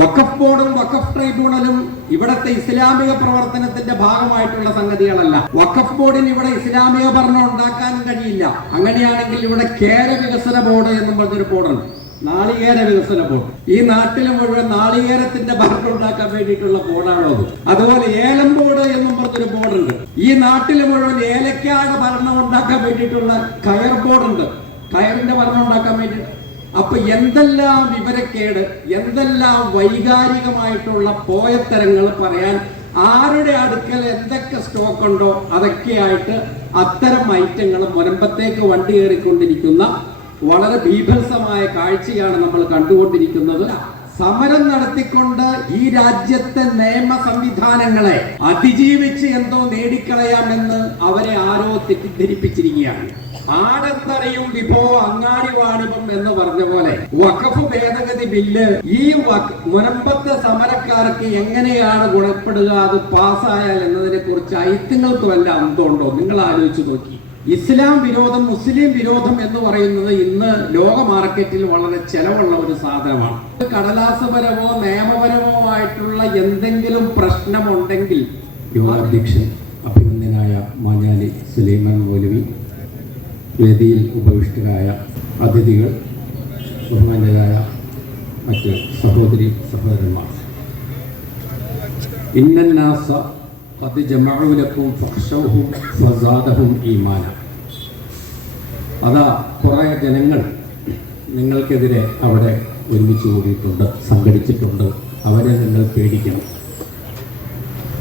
വഖഫ് ബോർഡും വഖഫ് ട്രൈബ്യൂണലും ഇവിടത്തെ ഇസ്ലാമിക പ്രവർത്തനത്തിന്റെ ഭാഗമായിട്ടുള്ള സംഗതികളല്ല. വഖഫ് ബോർഡിന് ഇവിടെ ഇസ്ലാമിക ഭരണം ഉണ്ടാക്കാൻ കഴിയില്ല. അങ്ങനെയാണെങ്കിൽ ഇവിടെ കേര വികസന ബോർഡ് എന്നും പറഞ്ഞൊരു ബോർഡുണ്ട്, നാളികേര വികസന ബോർഡ്. ഈ നാട്ടിൽ മുഴുവൻ നാളികേരത്തിന്റെ ഭരണം ഉണ്ടാക്കാൻ വേണ്ടിയിട്ടുള്ള ബോർഡാണോ അത്? അതുപോലെ ഏലം ബോർഡ് എന്നും പറഞ്ഞൊരു ബോർഡുണ്ട്. ഈ നാട്ടിൽ മുഴുവൻ ഏലക്കാട് ഭരണം ഉണ്ടാക്കാൻ വേണ്ടിയിട്ടുള്ള കയർ ബോർഡുണ്ട്, കയറിന്റെ ഭരണം ഉണ്ടാക്കാൻ വേണ്ടിയിട്ട്. അപ്പൊ എന്തെല്ലാം വിവരക്കേട്, എന്തെല്ലാം വൈകാരികമായിട്ടുള്ള പോയത്തരങ്ങൾ പറയാൻ ആരുടെ അടുക്കൽ എന്തൊക്കെ സ്റ്റോക്ക് ഉണ്ടോ അതൊക്കെയായിട്ട് അത്തരം ഐറ്റങ്ങൾ മുനമ്പത്തേക്ക് വണ്ടി കയറിക്കൊണ്ടിരിക്കുന്ന വളരെ ഭീഭത്സമായ കാഴ്ചയാണ് നമ്മൾ കണ്ടുകൊണ്ടിരിക്കുന്നത്. സമരം നടത്തിക്കൊണ്ട് ഈ രാജ്യത്തെ നിയമ സംവിധാനങ്ങളെ അതിജീവിച്ച് എന്തോ നേടിക്കളയാമെന്ന് അവരെ ആരോ തെറ്റിദ്ധരിപ്പിച്ചിരിക്കുകയാണ്. ആടത്തറയും വിഭവ അങ്ങാടി വാണിഭം എന്ന് പറഞ്ഞ പോലെ വഖഫ് ഭേദഗതി ബില്ല് ഈ മുനമ്പത്തെ സമരക്കാർക്ക് എങ്ങനെയാണ് ഗുണപ്പെടുക, അത് പാസ്സായാൽ എന്നതിനെ കുറിച്ച് ഐത്യങ്ങൾക്ക് വല്ല അന്തമുണ്ടോ? നിങ്ങൾ ആലോചിച്ച് നോക്കി. ഇസ്ലാം വിരോധം, മുസ്ലിം വിരോധം എന്ന് പറയുന്നത് ഇന്ന് ലോക മാർക്കറ്റിൽ വളരെ ചെലവുള്ള ഒരു സാധനമാണ്. കടലാസപരമോ നിയമപരമോ ആയിട്ടുള്ള എന്തെങ്കിലും പ്രശ്നമുണ്ടെങ്കിൽ യുവാധ്യക്ഷൻ അഭിനന്ദനായ മാഞ്ഞാലി സുലൈമാൻ മൗലവി, വേദിയിൽ ഉപവിഷ്ടരായ അതിഥികൾ, ബഹുമാന്യരായ മറ്റ് സഹോദരി സഹോദരന്മാർ, ഇന്നന്നാസ ഖദ് ജമഉ ലക്കും ഫഖ്ശൗഹും ഫസാദഹും ഈമാന. അതാ കുറേ ജനങ്ങൾ നിങ്ങൾക്കെതിരെ അവിടെ ഒരുമിച്ച് കൂടിയിട്ടുണ്ട്, സംഘടിച്ചിട്ടുണ്ട്, അവരെ നിങ്ങൾ പേടിക്കണം.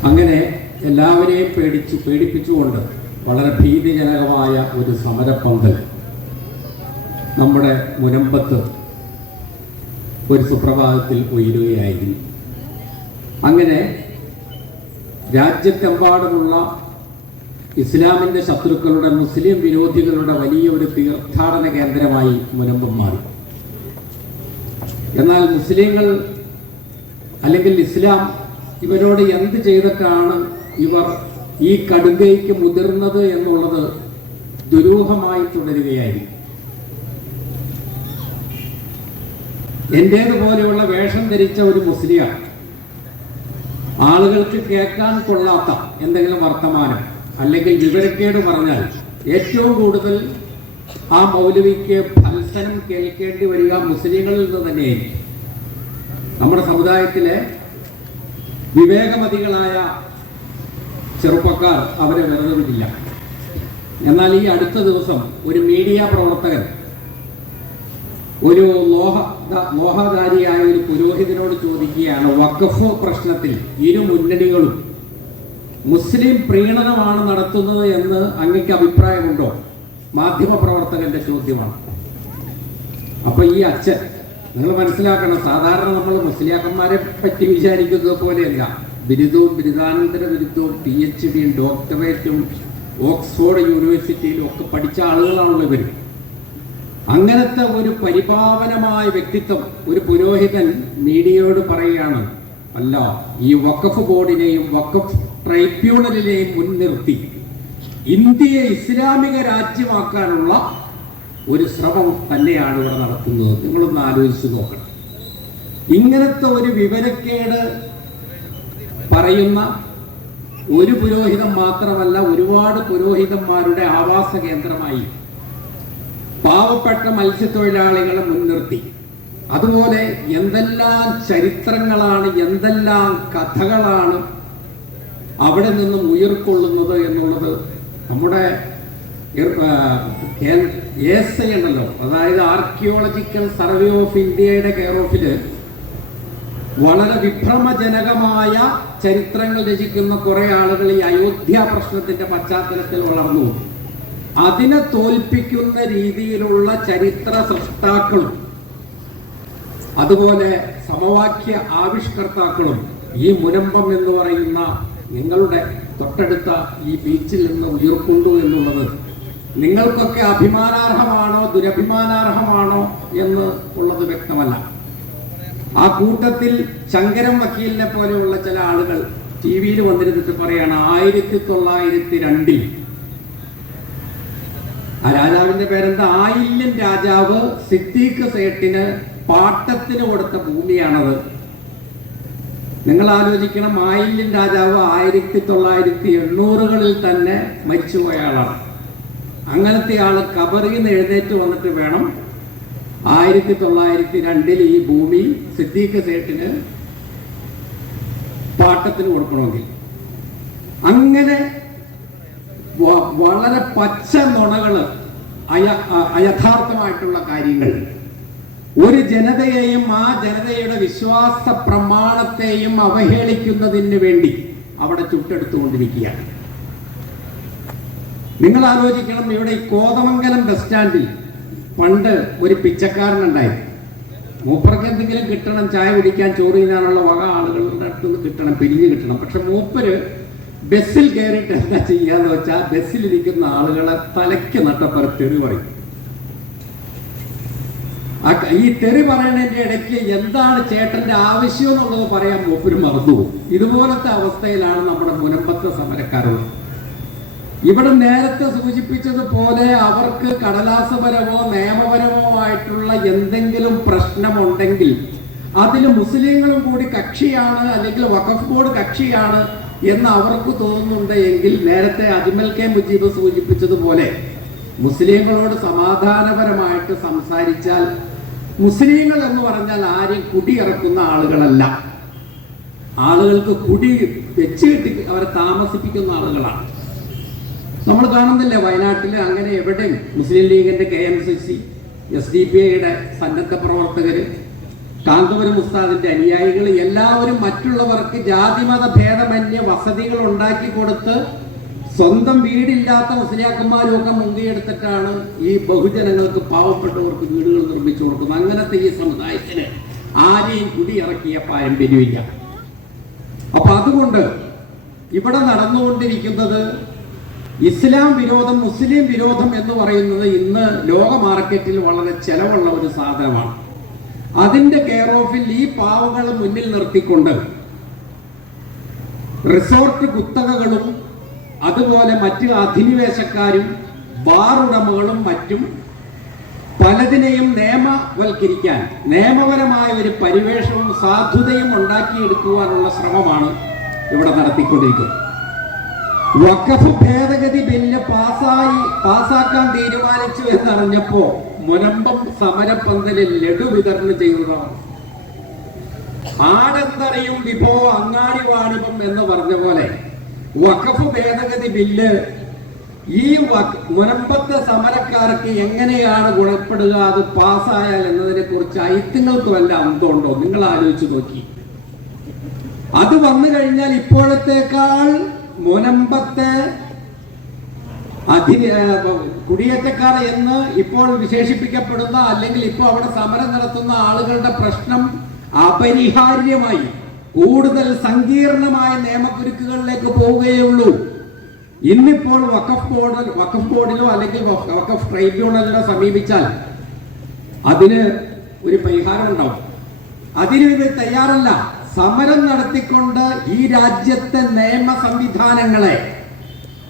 അങ്ങനെ എല്ലാവരെയും പേടിപ്പിച്ചുകൊണ്ട് വളരെ ഭീതിജനകമായ ഒരു സമരപ്പന്തൽ നമ്മുടെ മുനമ്പത്ത് ഒരു സുപ്രഭാതത്തിൽ ഉയരുകയായിരുന്നു. അങ്ങനെ രാജ്യത്തെമ്പാടുമുള്ള ഇസ്ലാമിൻ്റെ ശത്രുക്കളുടെ, മുസ്ലിം വിരോധികളുടെ വലിയ ഒരു തീർത്ഥാടന കേന്ദ്രമായി മുനമ്പം മാറി. എന്നാൽ മുസ്ലിങ്ങൾ അല്ലെങ്കിൽ ഇസ്ലാം ഇവരോട് എന്ത് ചെയ്തിട്ടാണ് ഇവർ ഈ കടുങ്കൈക്ക് മുതിർന്നത് എന്നുള്ളത് ദുരൂഹമായി തുടരുകയായിരുന്നു. എന്റേതുപോലെയുള്ള വേഷം ധരിച്ച ഒരു മുസ്ലിം ആളുകൾക്ക് കേൾക്കാൻ കൊള്ളാത്ത എന്തെങ്കിലും വർത്തമാനം അല്ലെങ്കിൽ വിവരക്കേട് പറഞ്ഞാൽ ഏറ്റവും കൂടുതൽ ആ മൗലവിക്ക് ഫൽസനം കേൾക്കേണ്ടി വരിക മുസ്ലിങ്ങളിൽ നിന്ന് തന്നെയായിരിക്കും. നമ്മുടെ സമുദായത്തിലെ വിവേകമതികളായ ചെറുപ്പക്കാർ അവരെ വെറുതെ വിടില്ല. എന്നാൽ ഈ അടുത്ത ദിവസം ഒരു മീഡിയ പ്രവർത്തകൻ ഒരു ലോഹധാരിയായ ഒരു പുരോഹിതനോട് ചോദിക്കുകയാണ്, വഖഫ് പ്രശ്നത്തിൽ ഇരു മുന്നണികളും മുസ്ലിം പ്രീണനമാണ് നടത്തുന്നത് എന്ന് അങ്ങക്ക് അഭിപ്രായമുണ്ടോ? മാധ്യമപ്രവർത്തകന്റെ ചോദ്യമാണ്. അപ്പൊ ഈ അച്ഛൻ, നിങ്ങൾ മനസ്സിലാക്കണം, സാധാരണ നമ്മൾ മുസ്ലിയാക്കന്മാരെ പറ്റി വിചാരിക്കുന്നത് പോലെയല്ല. ബിരുദവും ബിരുദാനന്തര ബിരുദവും PhD-യും ഡോക്ടറേറ്റും ഓക്സ്ഫോർഡ് യൂണിവേഴ്സിറ്റിയിലും ഒക്കെ പഠിച്ച ആളുകളാണല്ലോ ഇവർ. അങ്ങനത്തെ ഒരു പരിപാവനമായ വ്യക്തിത്വം ഒരു പുരോഹിതൻ മീഡിയയോട് പറയുകയാണ്, അല്ല, ഈ വഖഫ് ബോർഡിനെയും വഖഫ് ട്രൈബ്യൂണലിനെയും മുൻനിർത്തി ഇന്ത്യയെ ഇസ്ലാമിക രാജ്യമാക്കാനുള്ള ഒരു ശ്രമം തന്നെയാണ് ഇവിടെ നടത്തുന്നത്. നിങ്ങളൊന്ന് ആലോചിച്ച് നോക്കണം. ഇങ്ങനത്തെ ഒരു വിവരക്കേട് പറയുന്ന ഒരു പുരോഹിതൻ മാത്രമല്ല, ഒരുപാട് പുരോഹിതന്മാരുടെ ആവാസ കേന്ദ്രമായി പാവപ്പെട്ട മത്സ്യത്തൊഴിലാളികളെ മുൻനിർത്തി. അതുപോലെ എന്തെല്ലാം ചരിത്രങ്ങളാണ്, എന്തെല്ലാം കഥകളാണ് അവിടെ നിന്നും ഉയർക്കൊള്ളുന്നത് എന്നുള്ളത് നമ്മുടെ ASI ഉണ്ടല്ലോ, അതായത് ആർക്കിയോളജിക്കൽ സർവേ ഓഫ് ഇന്ത്യയുടെ കെയർ ഓഫിൽ വളരെ വിഭ്രമജനകമായ ചരിത്രങ്ങൾ രചിക്കുന്ന കുറെ ആളുകൾ ഈ അയോധ്യ പ്രശ്നത്തിന്റെ പശ്ചാത്തലത്തിൽ വളർന്നു. അതിനെ തോൽപ്പിക്കുന്ന രീതിയിലുള്ള ചരിത്ര സൃഷ്ടാക്കളും അതുപോലെ സമവാക്യ ആവിഷ്കർത്താക്കളും ഈ മുനമ്പം എന്ന് പറയുന്ന നിങ്ങളുടെ തൊട്ടടുത്ത ഈ ബീച്ചിൽ നിന്ന് ഉയർക്കൊണ്ടു എന്നുള്ളത് നിങ്ങൾക്കൊക്കെ അഭിമാനാർഹമാണോ ദുരഭിമാനാർഹമാണോ എന്ന് ഉള്ളത് വ്യക്തമല്ല. ആ കൂട്ടത്തിൽ ശങ്കരൻ വക്കീലിനെ പോലെയുള്ള ചില ആളുകൾ TV-യിൽ വന്നിരുന്നിട്ട് പറയാണ്, 1902 ആ രാജാവിന്റെ പേരെന്താ, ആയില്യൻ രാജാവ് സിദ്ദീഖ് സേട്ടിന് പാട്ടത്തിന് കൊടുത്ത ഭൂമിയാണത്. നിങ്ങൾ ആലോചിക്കണം, ആയില്യം രാജാവ് 1980-കളിൽ തന്നെ മരിച്ചുപോയ ആളാണ്. അങ്ങനത്തെ ആള് ഖബറിൽ നിന്ന് എഴുന്നേറ്റ് വന്നിട്ട് വേണം 1902 ഈ ഭൂമി സിദ്ദീഖ് സേഠിന് പാട്ടത്തിന് കൊടുക്കണമെങ്കിൽ. അങ്ങനെ വളരെ പച്ച നുണകള്, അയഥാർത്ഥമായിട്ടുള്ള കാര്യങ്ങൾ ഒരു ജനതയെയും ആ ജനതയുടെ വിശ്വാസ പ്രമാണത്തെയും അവഹേളിക്കുന്നതിന് വേണ്ടി അവിടെ ചുട്ടെടുത്തുകൊണ്ടിരിക്കുകയാണ്. നിങ്ങൾ ആലോചിക്കണം, ഇവിടെ ഈ കോതമംഗലം ബസ് സ്റ്റാൻഡിൽ പണ്ട് ഒരു പിച്ചക്കാരനുണ്ടായി. മൂപ്പർക്ക് എന്തെങ്കിലും കിട്ടണം, ചായ കുടിക്കാൻ, ചോറ് തിന്നാനുള്ള വക ആളുകളുടെ അടുത്ത് നിന്ന് കിട്ടണം, പിരിഞ്ഞു കിട്ടണം. പക്ഷെ മൂപ്പര് ബസ്സിൽ കയറിയിട്ട് എന്താ ചെയ്യാന്ന് വെച്ചാൽ ബസ്സിലിരിക്കുന്ന ആളുകളെ തലയ്ക്ക് നട്ടപ്പറ തെറി പറയും. ഈ തെറി പറയുന്നതിന്റെ ഇടയ്ക്ക് എന്താണ് ചേട്ടന്റെ ആവശ്യം എന്നുള്ളത് പറയാൻ മൂപ്പര് മറന്നുപോകും. ഇതുപോലത്തെ അവസ്ഥയിലാണ് നമ്മുടെ മുനമ്പത്തെ സമരക്കാരുള്ളത്. ഇവിടെ നേരത്തെ സൂചിപ്പിച്ചതുപോലെ അവർക്ക് കടലാസപരമോ നിയമപരമോ ആയിട്ടുള്ള എന്തെങ്കിലും പ്രശ്നമുണ്ടെങ്കിൽ അതിൽ മുസ്ലിങ്ങളും കൂടി കക്ഷിയാണ്, അല്ലെങ്കിൽ വഖഫ് ബോർഡ് കക്ഷിയാണ് എന്ന് അവർക്ക് തോന്നുന്നുണ്ട് എങ്കിൽ നേരത്തെ അജ്മൽ കെ മുജീബ് സൂചിപ്പിച്ചതുപോലെ മുസ്ലിങ്ങളോട് സമാധാനപരമായിട്ട് സംസാരിച്ചാൽ, മുസ്ലിങ്ങൾ എന്ന് പറഞ്ഞാൽ ആരെയും കുടിയിറക്കുന്ന ആളുകളല്ല, ആളുകൾക്ക് കുടി വെച്ച് കെട്ടി അവരെ താമസിപ്പിക്കുന്ന ആളുകളാണ്. നമ്മൾ കാണുന്നില്ലേ വയനാട്ടിൽ അങ്ങനെ എവിടെയും മുസ്ലിം ലീഗിന്റെ KMCC, SDPIയുടെ സന്നദ്ധ പ്രവർത്തകര്, കാന്തപുരം ഉസ്താദിന്റെ അനുയായികൾ എല്ലാവരും മറ്റുള്ളവർക്ക് ജാതിമത ഭേദമന്യേ വസതികൾ ഉണ്ടാക്കി കൊടുത്ത് സ്വന്തം വീടില്ലാത്ത മുസ്ലിയാക്കന്മാരും ഒക്കെ മുൻകൈയെടുത്തിട്ടാണ് ഈ ബഹുജനങ്ങൾക്ക്, പാവപ്പെട്ടവർക്ക് വീടുകൾ നിർമ്മിച്ചു കൊടുക്കുന്നത്. അങ്ങനത്തെ ഈ സമുദായത്തിന് ആരെയും കുടിയിറക്കിയ പാരമ്പര്യമില്ല. അപ്പൊ അതുകൊണ്ട് ഇവിടെ നടന്നുകൊണ്ടിരിക്കുന്നത് ഇസ്ലാം വിരോധം, മുസ്ലിം വിരോധം എന്ന് പറയുന്നത് ഇന്ന് ലോക മാർക്കറ്റിൽ വളരെ ചെലവുള്ള ഒരു സാധനമാണ്. അതിന്റെ കെയർ ഓഫിൽ ഈ പാവങ്ങളെ മുന്നിൽ നിർത്തിക്കൊണ്ട് റിസോർട്ട് കുത്തകകളും അതുപോലെ മറ്റ് അധിനിവേശക്കാരും ബാറുടമകളും മറ്റും പലതിനെയും നിയമവൽക്കരിക്കാൻ, നിയമപരമായ ഒരു പരിവേഷവും സാധുതയും ഉണ്ടാക്കിയെടുക്കുവാനുള്ള ശ്രമമാണ് ഇവിടെ നടത്തിക്കൊണ്ടിരിക്കുന്നത്. വഖഫ് ഭേദഗതി ബില്ല് പാസാക്കാൻ തീരുമാനിച്ചു എന്നറിഞ്ഞപ്പോ മുനമ്പം സമരപ്പന്തലിൽ ലഡു വിതരണം ചെയ്തതാണ്. ആടന്തറയും വിഭവ അങ്ങാടി വാണിഭം എന്ന് പറഞ്ഞ പോലെ വഖഫ് ഭേദഗതി ബില്ല് ഈ മുനമ്പത്തെ സമരക്കാർക്ക് എങ്ങനെയാണ് ഗുണപ്പെടുക, അത് പാസ്സായാൽ എന്നതിനെ കുറിച്ച് ഐത്യങ്ങൾക്ക് വല്ല അന്തമുണ്ടോ? നിങ്ങൾ ആലോചിച്ച് നോക്കി. അത് വന്നു കഴിഞ്ഞാൽ ഇപ്പോഴത്തേക്കാൾ മുനമ്പത്തെ കുടിയേറ്റക്കാർ എന്ന് ഇപ്പോൾ വിശേഷിപ്പിക്കപ്പെടുന്ന, അല്ലെങ്കിൽ ഇപ്പോൾ അവിടെ സമരം നടത്തുന്ന ആളുകളുടെ പ്രശ്നം അപരിഹാര്യമായി കൂടുതൽ സങ്കീർണമായ നിയമക്കുരുക്കുകളിലേക്ക് പോവുകയുള്ളൂ. ഇന്നിപ്പോൾ വഖഫ് ബോർഡിലോ അല്ലെങ്കിൽ വഖഫ് ട്രൈബ്യൂണലിലോ സമീപിച്ചാൽ അതിന് ഒരു പരിഹാരം ഉണ്ടാവും. അതിന് ഇവർ തയ്യാറല്ല. സമരം നടത്തിക്കൊണ്ട് ഈ രാജ്യത്തെ നിയമ സംവിധാനങ്ങളെ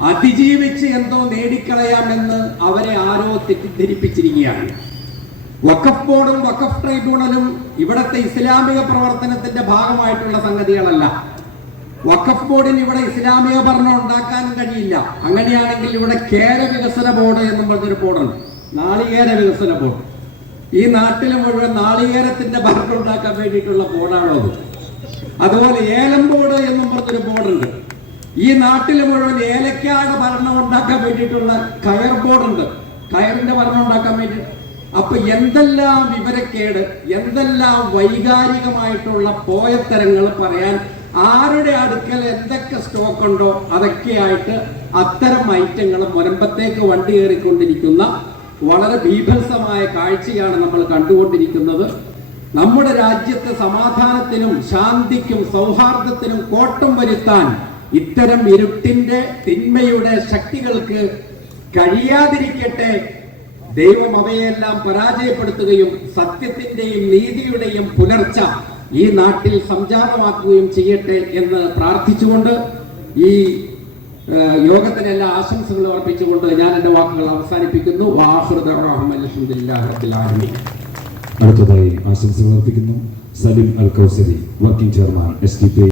അതിജീവിച്ച് എന്തോ നേടിക്കളയാമെന്ന് അവരെ ആരോ തെറ്റിദ്ധരിപ്പിച്ചിരിക്കുകയാണ്. വഖഫ് ബോർഡും വഖഫ് ട്രൈബ്യൂണലും ഇവിടത്തെ ഇസ്ലാമിക പ്രവർത്തനത്തിന്റെ ഭാഗമായിട്ടുള്ള സംഗതികളല്ല. വഖഫ് ബോർഡിന് ഇവിടെ ഇസ്ലാമിക ഭരണം ഉണ്ടാക്കാൻ കഴിയില്ല. അങ്ങനെയാണെങ്കിൽ ഇവിടെ കേര വികസന ബോർഡ് എന്നും പറഞ്ഞൊരു ബോർഡുണ്ട്, നാളികേര വികസന ബോർഡ്. ഈ നാട്ടിൽ മുഴുവൻ നാളികേരത്തിന്റെ ഭരണം ഉണ്ടാക്കാൻ വേണ്ടിയിട്ടുള്ള ബോർഡാണോ അത്? അതുപോലെ ഏലം ബോർഡ് എന്നും പറഞ്ഞൊരു ബോർഡുണ്ട്. ഈ നാട്ടിൽ മുഴുവൻ ഏലക്കാട് ഭരണം ഉണ്ടാക്കാൻ വേണ്ടിയിട്ടുള്ള കയർ ബോർഡുണ്ട്, കയറിന്റെ ഭരണം ഉണ്ടാക്കാൻ വേണ്ടി. അപ്പൊ എന്തെല്ലാം വിവരക്കേട്, എന്തെല്ലാം വൈകാരികമായിട്ടുള്ള പോയത്തരങ്ങൾ പറയാൻ, ആരുടെ അടുക്കൽ എന്തൊക്കെ സ്റ്റോക്ക് ഉണ്ടോ അതൊക്കെയായിട്ട് അത്തരം ഐറ്റങ്ങൾ മുനമ്പത്തേക്ക് വണ്ടി കയറിക്കൊണ്ടിരിക്കുന്ന വളരെ ബീഭത്സമായ കാഴ്ചയാണ് നമ്മൾ കണ്ടുകൊണ്ടിരിക്കുന്നത്. നമ്മുടെ രാജ്യത്തെ സമാധാനത്തിനും ശാന്തിക്കും സൗഹാർദ്ദത്തിനും കോട്ടം വരുത്താൻ ഇത്തരം ഇരുട്ടിന്റെ തിന്മയുടെ ശക്തികൾക്ക് കഴിയാതിരിക്കട്ടെ. ദൈവം അവയെല്ലാം പരാജയപ്പെടുത്തുകയും സത്യത്തിന്റെയും നീതിയുടെയും പുലർച്ച ഈ നാട്ടിൽ സംജാതമാക്കുകയും ചെയ്യട്ടെ എന്ന് പ്രാർത്ഥിച്ചുകൊണ്ട് ഈ യോഗത്തിനെല്ലാം ആശംസകൾ അർപ്പിച്ചുകൊണ്ട് ഞാൻ എൻ്റെ വാക്കുകൾ അവസാനിപ്പിക്കുന്നു. അടുത്തതായി ആശംസകൾ അർപ്പിക്കുന്നു Salim Al Kausari, Working Chairman, STP.